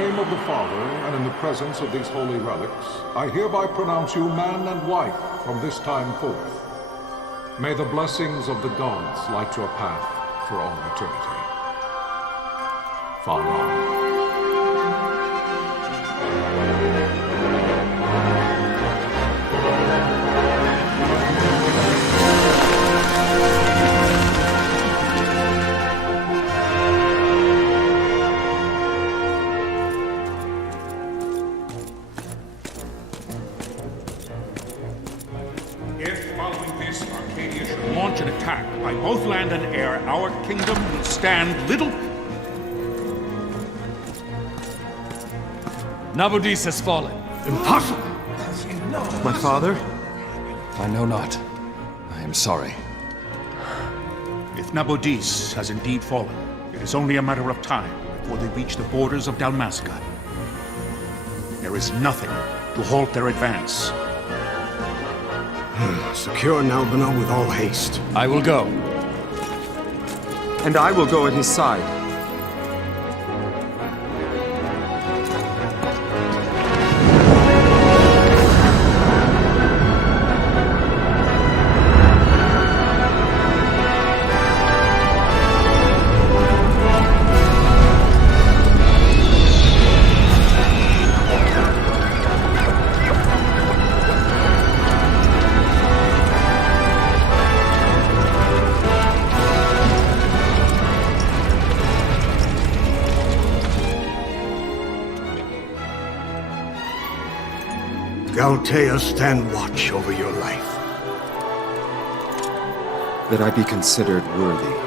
name of the Father, and in the presence of these holy relics, I hereby pronounce you man and wife from this time forth. May the blessings of the gods light your path for all eternity. Vaan. Launch an attack by both land and air, our kingdom will stand little... Nabudis has fallen. Impossible! My father? I know not. I am sorry. If Nabudis has indeed fallen, it is only a matter of time before they reach the borders of Dalmasca. There is nothing to halt their advance. Secure Nalbina with all haste. I will go. And I will go at his side. Galtea, stand watch over your life. That I be considered worthy.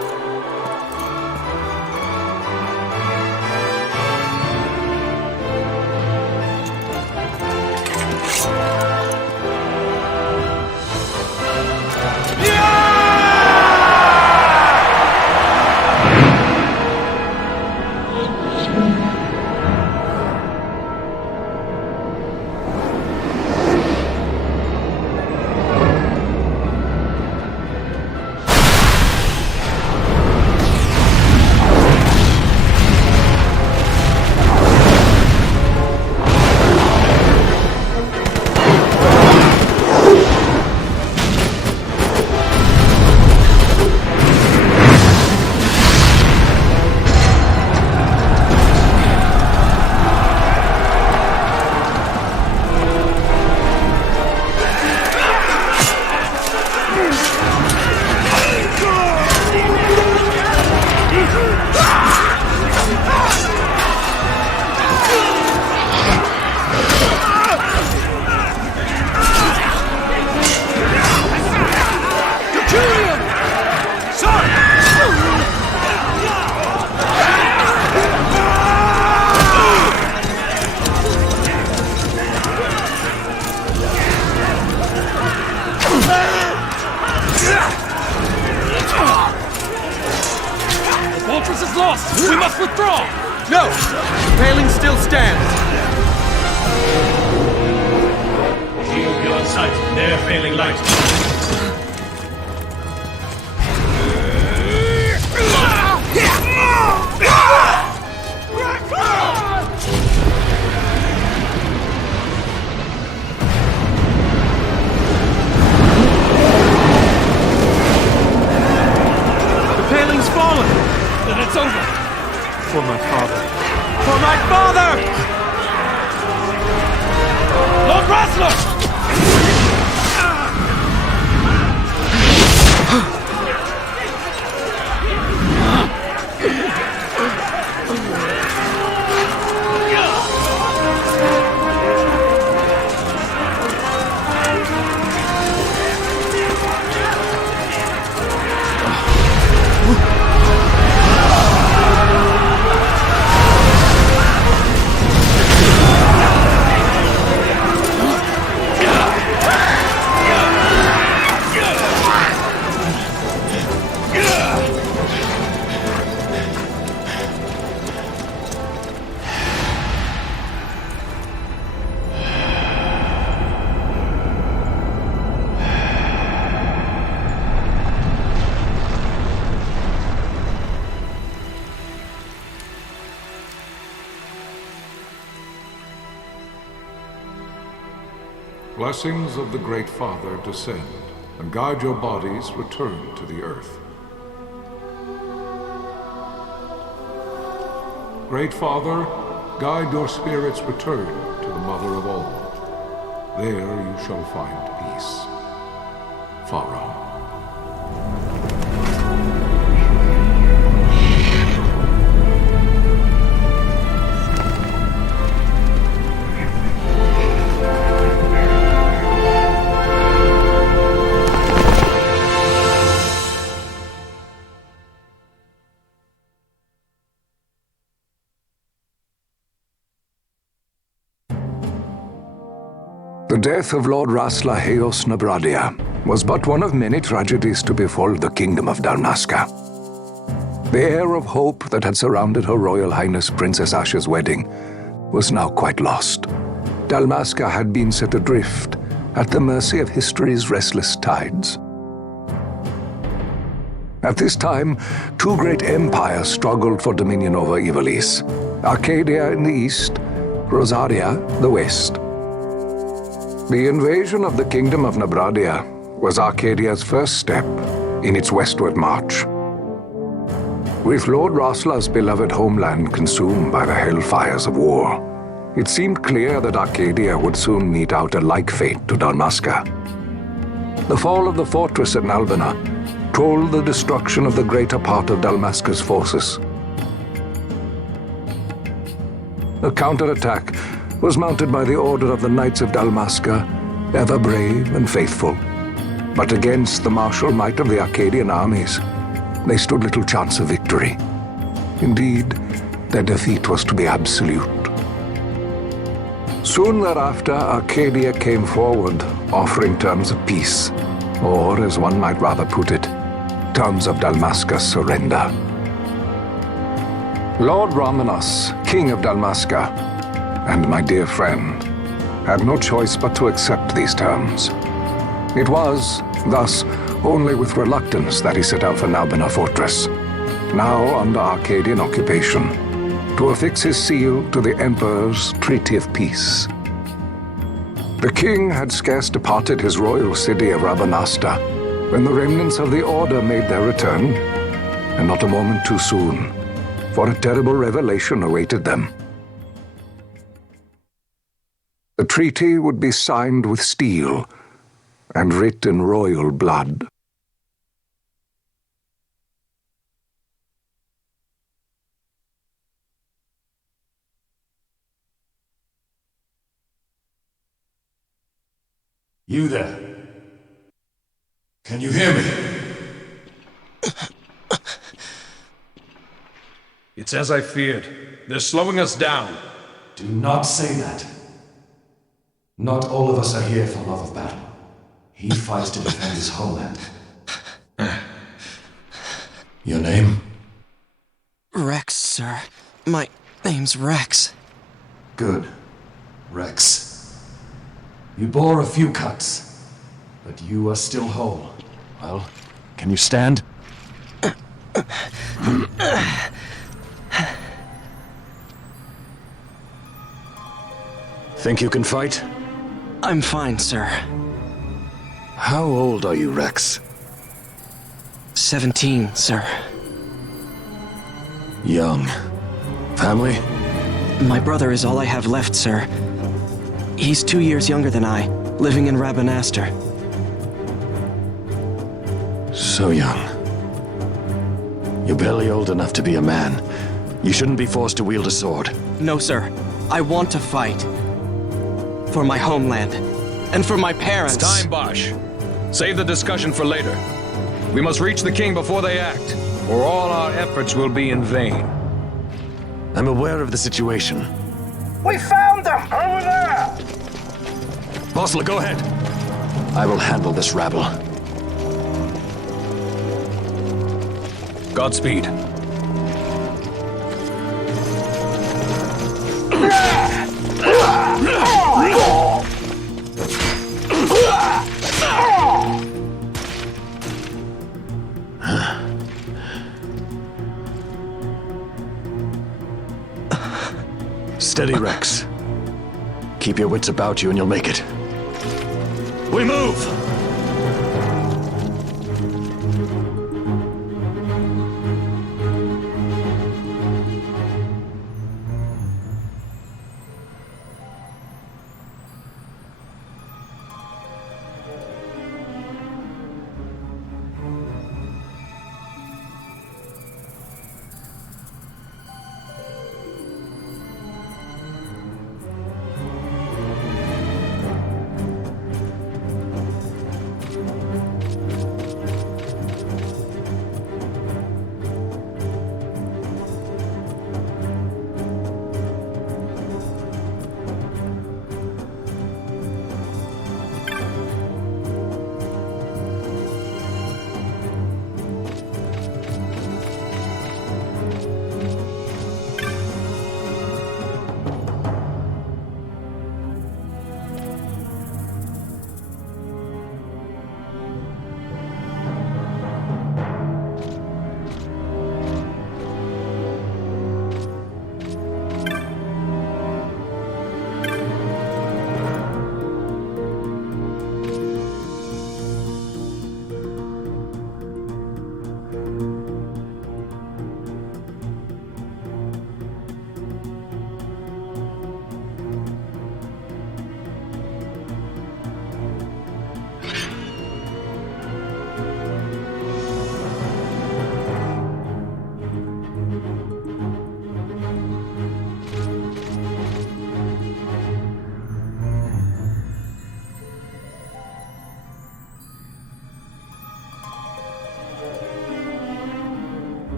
We must withdraw! No! The paling still stands! Shield beyond sight. Their failing light. The paling's fallen! Then it's over! For my father. For my father! Lord Rasler! blessings of the Great Father descend, and guide your bodies return to the earth. Great Father, guide your spirits return to the Mother of all. There you shall find peace. Pharaoh. The death of Lord Rasla Heos Nabradia was but one of many tragedies to befall the kingdom of Dalmasca. The air of hope that had surrounded Her Royal Highness Princess Ashe's wedding was now quite lost. Dalmasca had been set adrift at the mercy of history's restless tides. At this time, two great empires struggled for dominion over Ivalice: Archadia in the east, Rozarria the west. The invasion of the Kingdom of Nabradia was Arcadia's first step in its westward march. With Lord Rasla's beloved homeland consumed by the hellfires of war, it seemed clear that Archadia would soon mete out a like fate to Dalmasca. The fall of the fortress at Nalbina told the destruction of the greater part of Dalmasca's forces. The counterattack was mounted by the order of the Knights of Dalmasca, ever brave and faithful. But against the martial might of the Archadian armies, they stood little chance of victory. Indeed, their defeat was to be absolute. Soon thereafter, Archadia came forward, offering terms of peace, or, as one might rather put it, terms of Dalmasca's surrender. Lord Ramanas, King of Dalmasca, and my dear friend, had no choice but to accept these terms. It was, thus, only with reluctance that he set out for Nalbina Fortress, now under Arcadian occupation, to affix his seal to the Emperor's Treaty of Peace. The king had scarce departed his royal city of Rabanasta when the remnants of the Order made their return, and not a moment too soon, for a terrible revelation awaited them. The treaty would be signed with steel and writ in royal blood. You there? Can you hear me? It's as I feared. They're slowing us down. Do not say that. Not all of us are here for love of battle. He fights to defend his homeland. Your name? Rex, sir. My name's Rex. Good. Rex. You bore a few cuts, but you are still whole. Well, can you stand? Think you can fight? I'm fine, sir. How old are you, Rex? 17, sir. Young. Family? My brother is all I have left, sir. He's 2 years younger than I, living in Rabanaster. So young. You're barely old enough to be a man. You shouldn't be forced to wield a sword. No, sir. I want to fight. For my homeland. And for my parents. It's time, Bosch. Save the discussion for later. We must reach the king before they act, or all our efforts will be in vain. I'm aware of the situation. We found them! Over there! Bosla, go ahead. I will handle this rabble. Godspeed. Steady, Rex. Keep your wits about you and you'll make it. We move!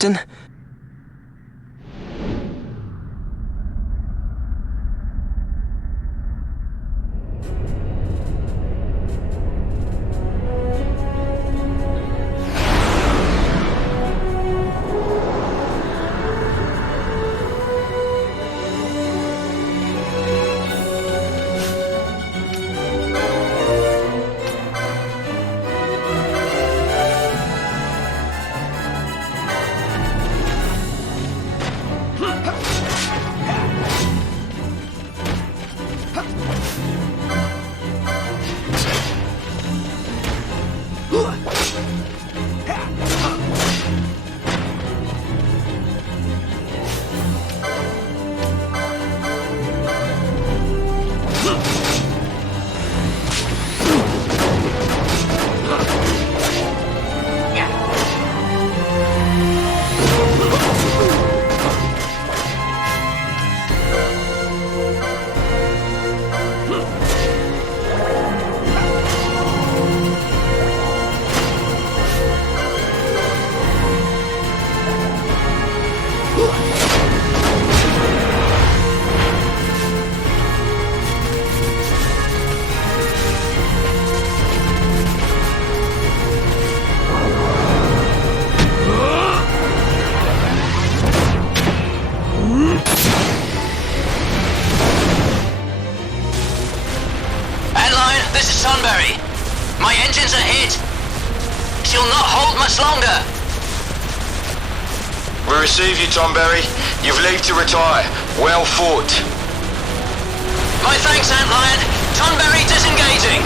Captain? My engines are hit! She'll not hold much longer! We receive you, Tonberry. You've leave to retire. Well fought. My thanks, Antlion. Tonberry disengaging!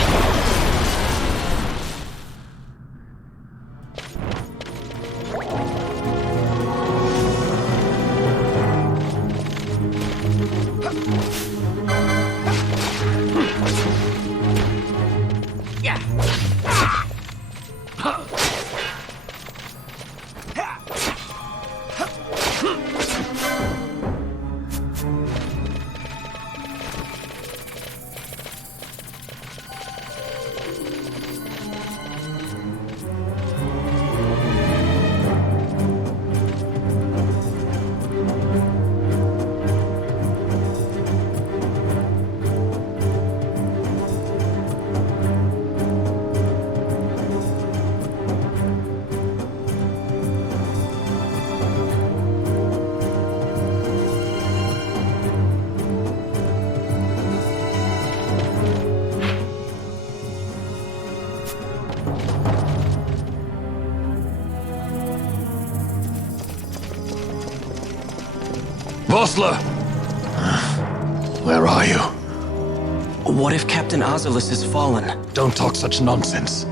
Vossler! Where are you? What if Captain Ivalice has fallen? Don't talk such nonsense.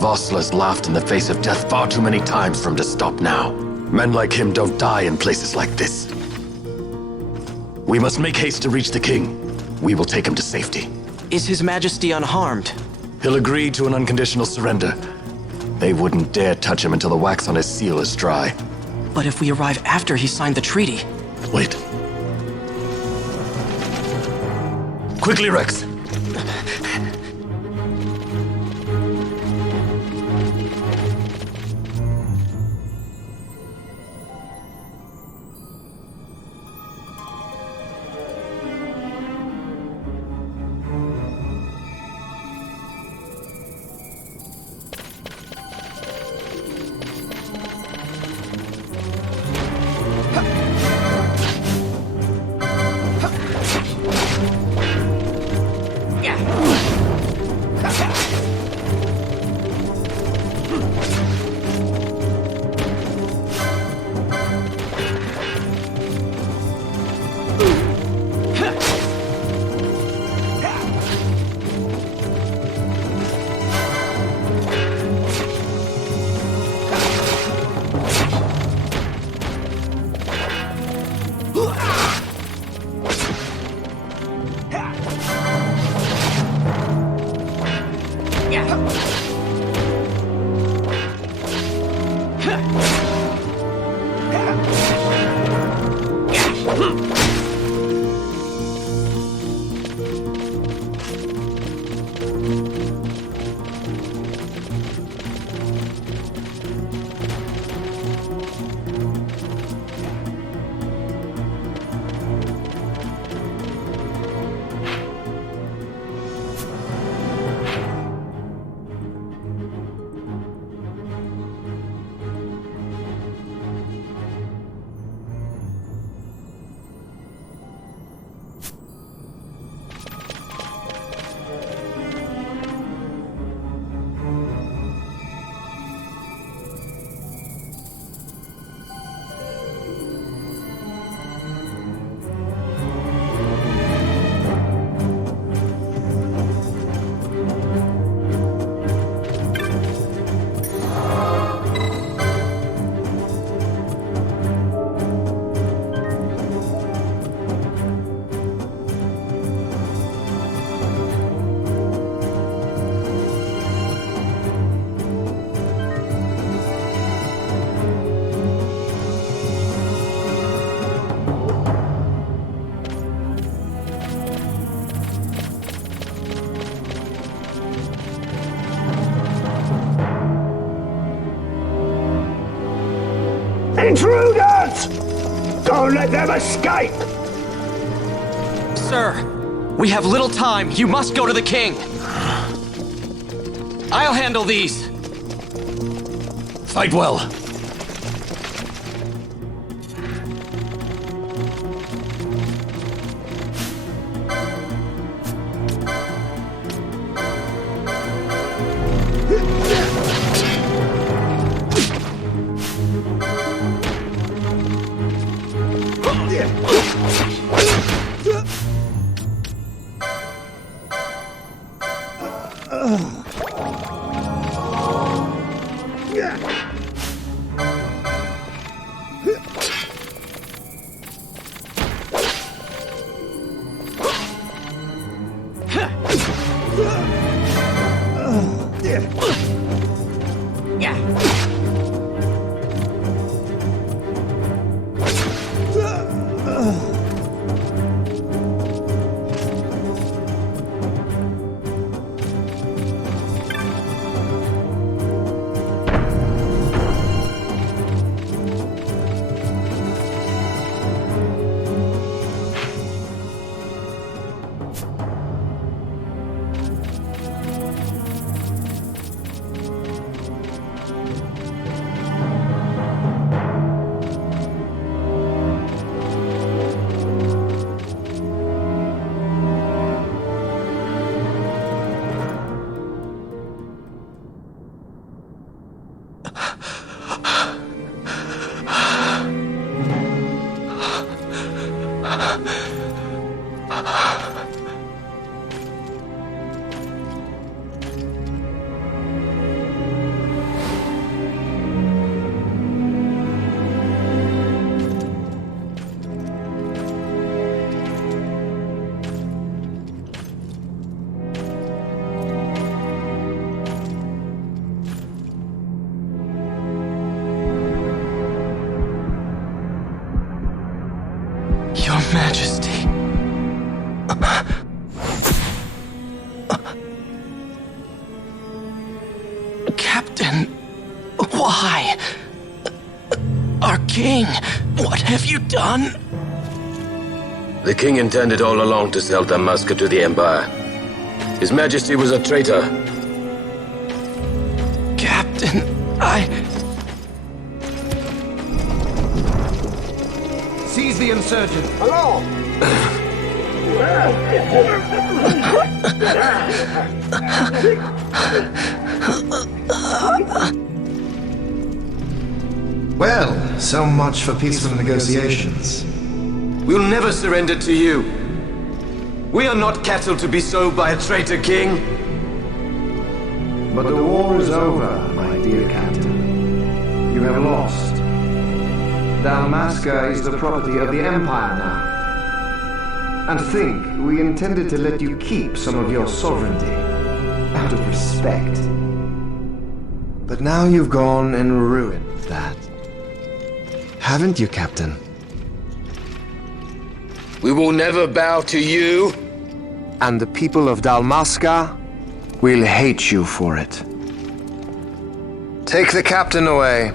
Vossler's laughed in the face of death far too many times for him to stop now. Men like him don't die in places like this. We must make haste to reach the king. We will take him to safety. Is His Majesty unharmed? He'll agree to an unconditional surrender. They wouldn't dare touch him until the wax on his seal is dry. But if we arrive after he signed the treaty... Wait. Quickly, Rex! Intruders! Don't let them escape! Sir, we have little time. You must go to the king. I'll handle these. Fight well. Majesty. Captain, why? Our king, what have you done? The king intended all along to sell Dalmasca to the Empire. His Majesty was a traitor. Captain, Seize the insurgent. Hello! Well, so much for peaceful negotiations. We'll never surrender to you. We are not cattle to be sold by a traitor king. But the war is over, my dear Captain. You have lost. Dalmasca is the property of the Empire now. And think, we intended to let you keep some of your sovereignty, out of respect. But now you've gone and ruined that. Haven't you, Captain? We will never bow to you. And the people of Dalmasca will hate you for it. Take the captain away.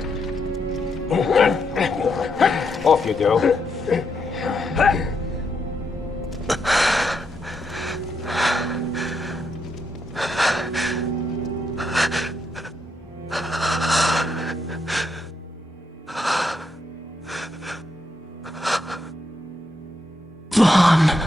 Off you go. Vaan.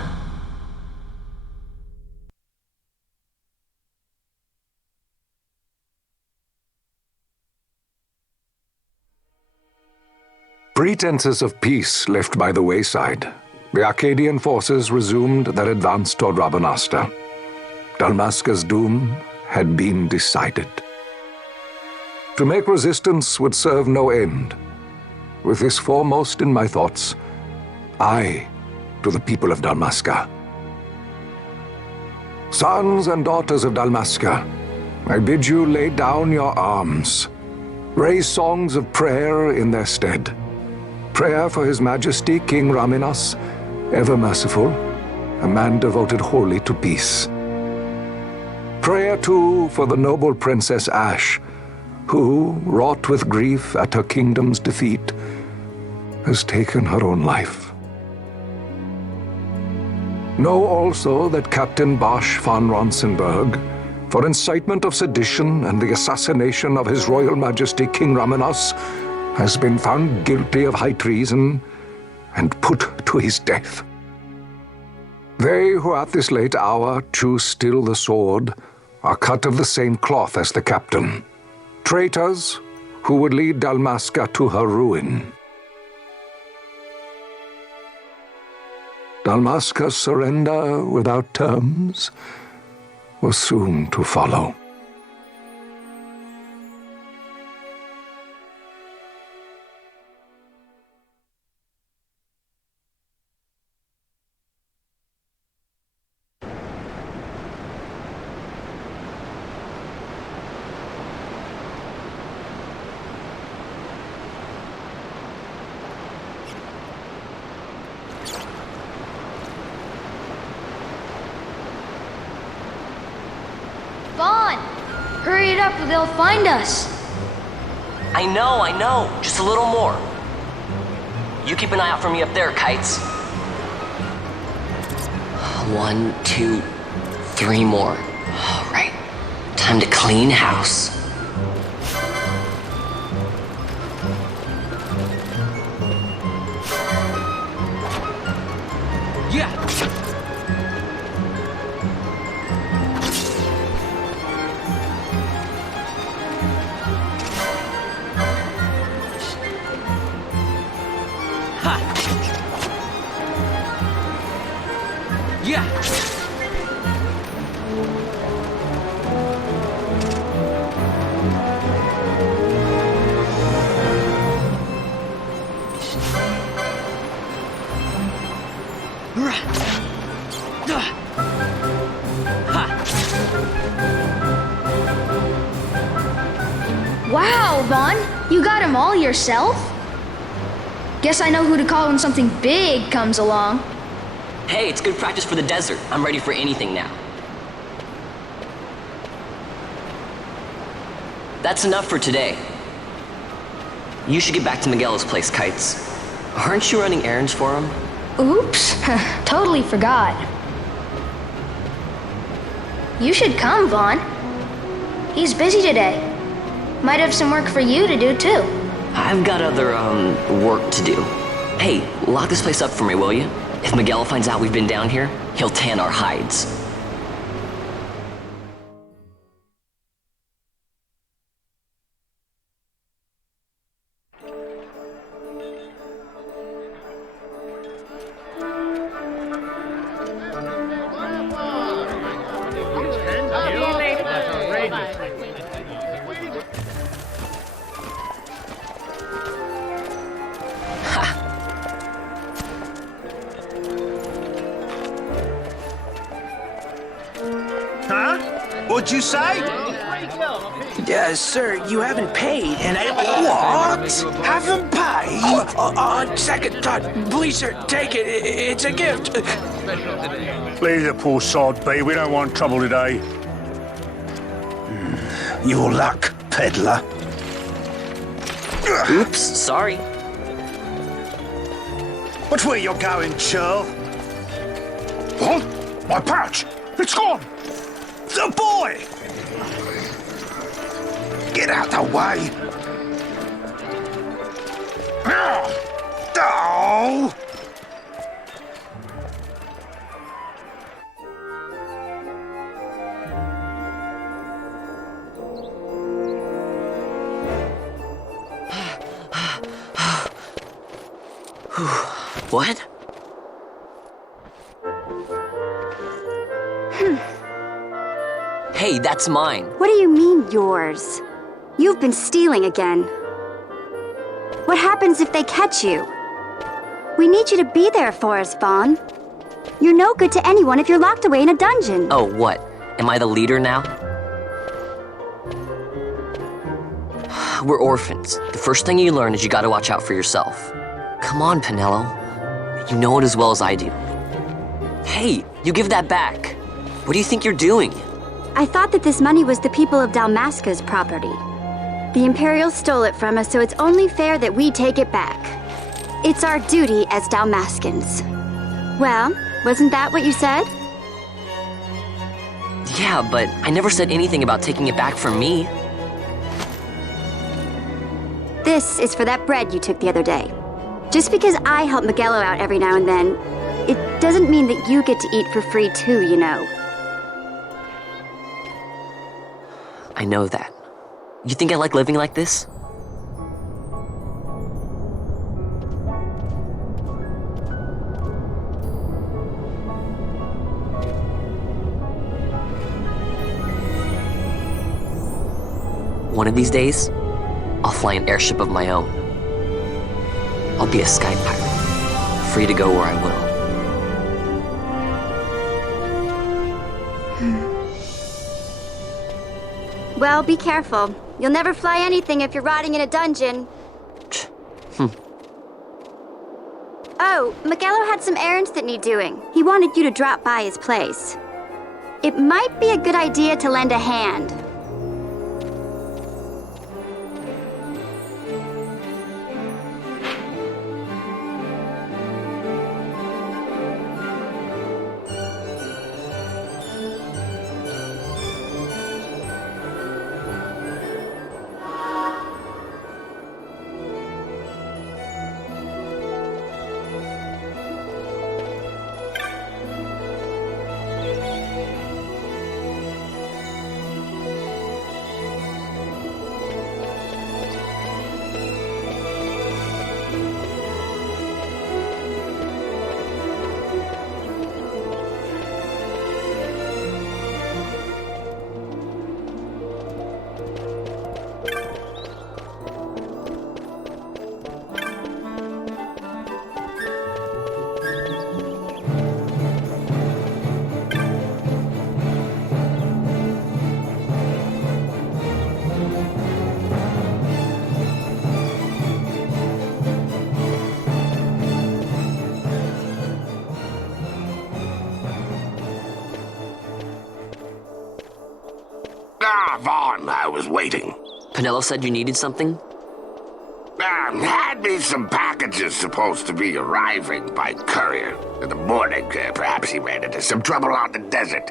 Pretenses of peace left by the wayside, the Archadian forces resumed their advance toward Remaster. Dalmasca's doom had been decided. To make resistance would serve no end. With this foremost in my thoughts, I, to the people of Dalmasca. Sons and daughters of Dalmasca, I bid you lay down your arms. Raise songs of prayer in their stead. Prayer for His Majesty King Raminas, ever merciful, a man devoted wholly to peace. Prayer, too, for the noble Princess Ashe, who, wrought with grief at her kingdom's defeat, has taken her own life. Know also that Captain Bosch von Ronsenberg, for incitement of sedition and the assassination of His Royal Majesty King Raminas, has been found guilty of high treason and put to his death. They who at this late hour choose still the sword are cut of the same cloth as the captain, traitors who would lead Dalmasca to her ruin. Dalmasca's surrender without terms was soon to follow. Vaan! Hurry it up or they'll find us! I know. Just a little more. You keep an eye out for me up there, Kites. 1, 2, 3 more. All right. Time to clean house. Yeah! Yeah! Wow, Vaan! You got him all yourself? Guess I know who to call when something big comes along. Hey, it's good practice for the desert. I'm ready for anything now. That's enough for today. You should get back to Miguel's place, Kites. Aren't you running errands for him? Oops, totally forgot. You should come, Vaan. He's busy today. Might have some work for you to do, too. I've got other, work to do. Hey, lock this place up for me, will you? If Miguel finds out we've been down here, he'll tan our hides. What'd you say? Sir, you haven't paid, and I... What? Haven't paid? On second thought, please, sir, take it. It's a gift. Leave the poor sod be. We don't want trouble today. Your luck, peddler. Oops, sorry. Watch where you're going, churl. What? My pouch! It's gone! The boy! Get out the way! Oh! What? Hey, that's mine. What do you mean, yours? You've been stealing again. What happens if they catch you? We need you to be there for us, Vaan. You're no good to anyone if you're locked away in a dungeon. Oh, what? Am I the leader now? We're orphans. The first thing you learn is you gotta watch out for yourself. Come on, Penelo. You know it as well as I do. Hey, you give that back. What do you think you're doing? I thought that this money was the people of Dalmasca's property. The Imperials stole it from us, so it's only fair that we take it back. It's our duty as Dalmascans. Well, wasn't that what you said? Yeah, but I never said anything about taking it back from me. This is for that bread you took the other day. Just because I help Miguelo out every now and then, it doesn't mean that you get to eat for free too, you know. I know that. You think I like living like this? One of these days, I'll fly an airship of my own. I'll be a sky pirate, free to go where I will. Well, be careful. You'll never fly anything if you're rotting in a dungeon. Oh, Miguelo had some errands that need doing. He wanted you to drop by his place. It might be a good idea to lend a hand. on. I was waiting. Penelo said you needed something? Had me some packages supposed to be arriving by courier in the morning. Perhaps he ran into some trouble on the desert.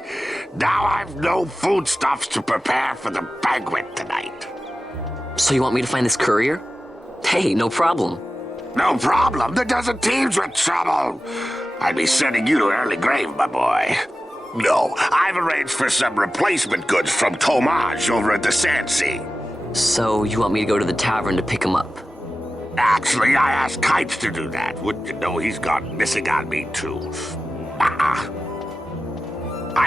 Now I've no foodstuffs to prepare for the banquet tonight. So you want me to find this courier? Hey, no problem. No problem. The desert teems with trouble. I'd be sending you to early grave, my boy. No, I've arranged for some replacement goods from Tomage over at the Sand Sea. So you want me to go to the tavern to pick him up? Actually, I asked Kites to do that. Wouldn't you know he's gone missing on me, too? I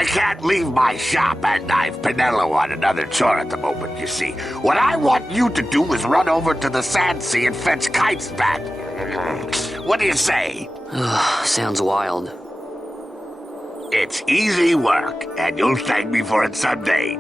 can't leave my shop, and I've Penelo on another chore at the moment, you see. What I want you to do is run over to the Sand Sea and fetch Kites back. What do you say? Sounds wild. It's easy work, and you'll thank me for it someday.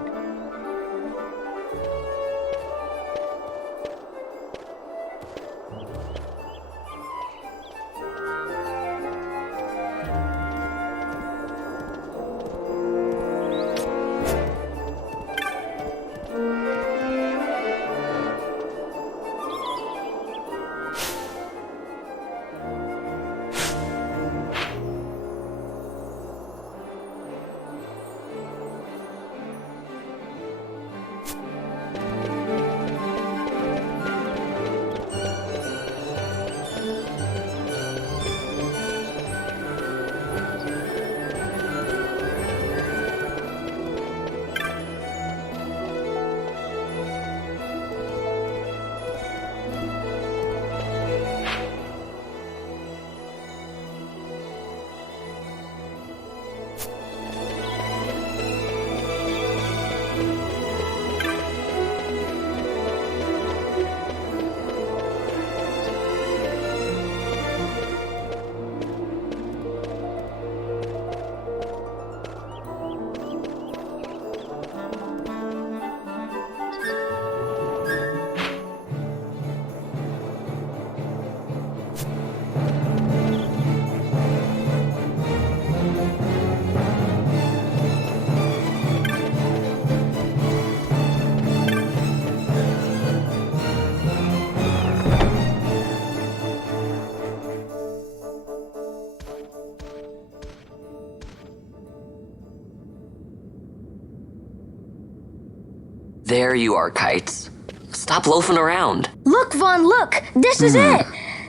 There you are, Kites. Stop loafing around. Look, Vaan, look! This is it!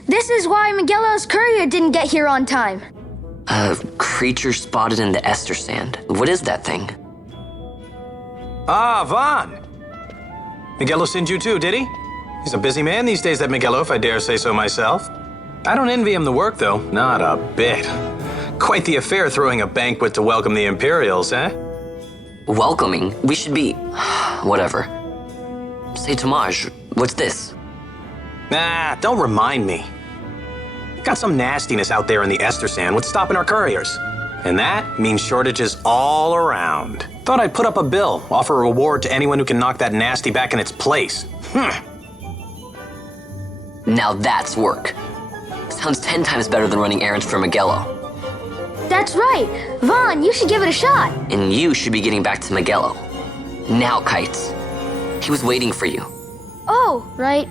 This is why Miguelo's courier didn't get here on time. A creature spotted in the Ester Sand. What is that thing? Ah, Vaan! Miguelo sent you too, did he? He's a busy man these days, that Miguelo, if I dare say so myself. I don't envy him the work, though. Not a bit. Quite the affair throwing a banquet to welcome the Imperials, eh? Welcoming? We should be... whatever. Say, Tomage, what's this? Nah, don't remind me. Got some nastiness out there in the Ester Sand. What's stopping our couriers? And that means shortages all around. Thought I'd put up a bill, offer a reward to anyone who can knock that nasty back in its place. Now that's work. Sounds 10 times better than running errands for Miguelo. That's right! Vaan, you should give it a shot! And you should be getting back to Miguelo. Now, Kites. He was waiting for you. Oh, right.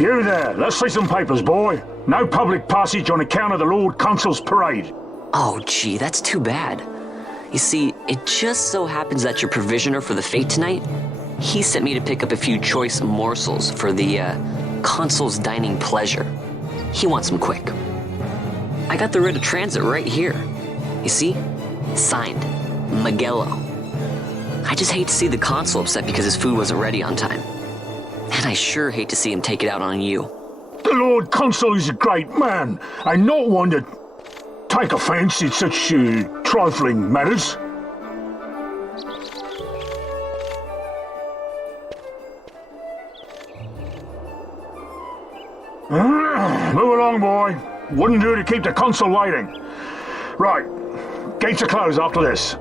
You there, let's see some papers, boy. No public passage on account of the Lord Consul's parade. Oh, gee, that's too bad. You see, it just so happens that your provisioner for the fete tonight, he sent me to pick up a few choice morsels for the, Consul's dining pleasure. He wants them quick. I got the writ of transit right here. You see? Signed, Magello. I just hate to see the Consul upset because his food wasn't ready on time. And I sure hate to see him take it out on you. The Lord Consul is a great man, and not one to take offence in such trifling matters. Move along, boy. Wouldn't do to keep the Consul waiting. Right, gates are closed after this.